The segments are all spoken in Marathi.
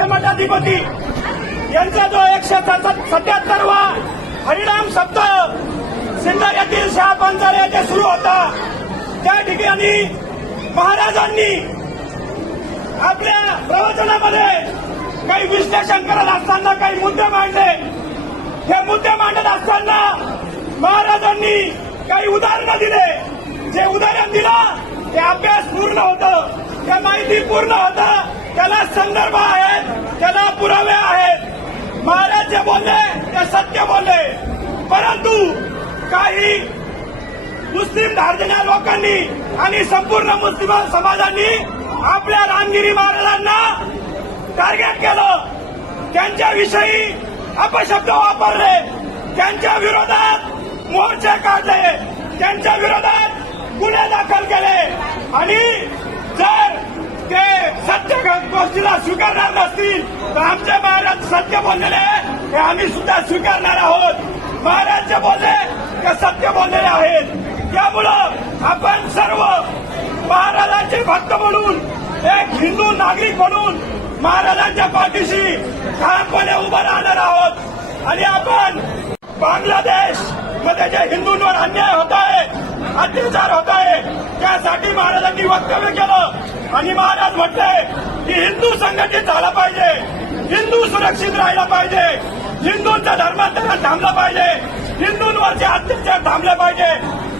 सरळा मठाधिपती यांचा जो एकशे सत्याहत्तरवा हरिणाम सप्ताह सिन्नर येथील शहा पंचाल येथे सुरू होता. त्या ठिकाणी महाराजांनी आपल्या प्रवचनामध्ये काही विश्लेषण करत असताना काही मुद्दे मांडले. हे मुद्दे मांडत असताना महाराजांनी काही उदाहरणं दिले. जे उदाहरण दिलं ते अभ्यास पूर्ण होतं. ते माहिती पूर्ण होतं. त्याला संदर्भ आहेत त्याला पुरावे आहेत. महाराज जे बोलले ते सत्य बोलले. परंतु काही मुस्लिम धार्जन्या लोकांनी आणि संपूर्ण मुस्लिम समाजांनी आपल्या रामगिरी महाराजांना टार्गेट केलं. त्यांच्याविषयी अपशब्द वापरले. त्यांच्या विरोधात मोर्चे काढले. त्यांच्या विरोधात गुन्हे दाखल केले. आणि गोष्टीला स्वीकारणार नसतील. तर आमचे महाराज सत्य बोललेले हे आम्ही सुद्धा स्वीकारणार आहोत. महाराज जे बोलले ते सत्य बोललेले आहेत. त्यामुळं आपण सर्व महाराजांचे भक्त म्हणून एक हिंदू नागरिक म्हणून महाराजांच्या पाठीशी ठामपणे उभं राहणार आहोत. आणि आपण बांगलादेशमध्ये जे हिंदूंवर अन्याय होत आहे अत्याचार होत आहे त्यासाठी महाराजांनी वक्तव्य केलं. आणि महाराज म्हटले की हिंदू संघटित झाला पाहिजे. हिंदू सुरक्षित राहिला पाहिजे. हिंदूंचं धर्मांतरण थांबलं पाहिजे. हिंदूंवरचे अत्याचार थांबले पाहिजे.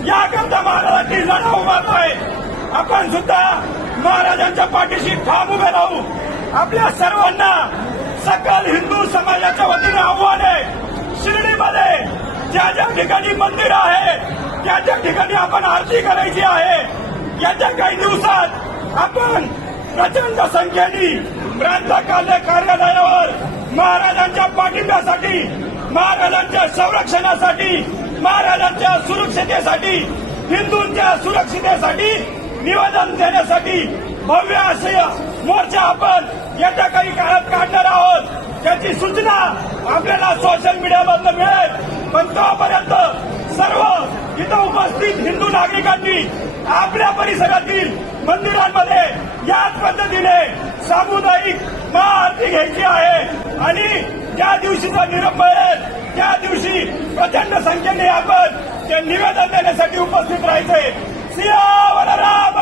याकरता महाराजांची लढा उभारलाय आपण सुद्धा महाराजांच्या पाठीशी ठाम उभे राहू. आपल्या सर्वांना सकल हिंदू समाजाच्या वतीने आव्हान आहे. शिर्डीमध्ये ज्या ज्या ठिकाणी मंदिर आहे त्या त्या ठिकाणी आपण आरती करायची आहे. याच्या काही दिवसात आपण प्रचंड संख्येने प्रांत कार्य कार्यालयावर महाराजांच्या पाठिंब्यासाठी महाराजांच्या संरक्षणासाठी महाराजांच्या सुरक्षितेसाठी हिंदूंच्या सुरक्षितेसाठी निवेदन देण्यासाठी भव्य असे मोर्चा आपण येत्या काही काळात काढणार आहोत. त्याची सूचना आपल्याला सोशल मीडियामधनं मिळेल. पण तोपर्यंत सर्व इथं उपस्थित हिंदू नागरिकांनी आपल्या परिसरातील मंदिरांमध्ये याच पद्धतीने सामुदायिक महाआरती घ्यायची आहे. आणि ज्या दिवशीचा निरोप मिळेल त्या दिवशी प्रचंड संख्येने आपण ते निवेदन देण्यासाठी उपस्थित राहायचे. सिया वनराम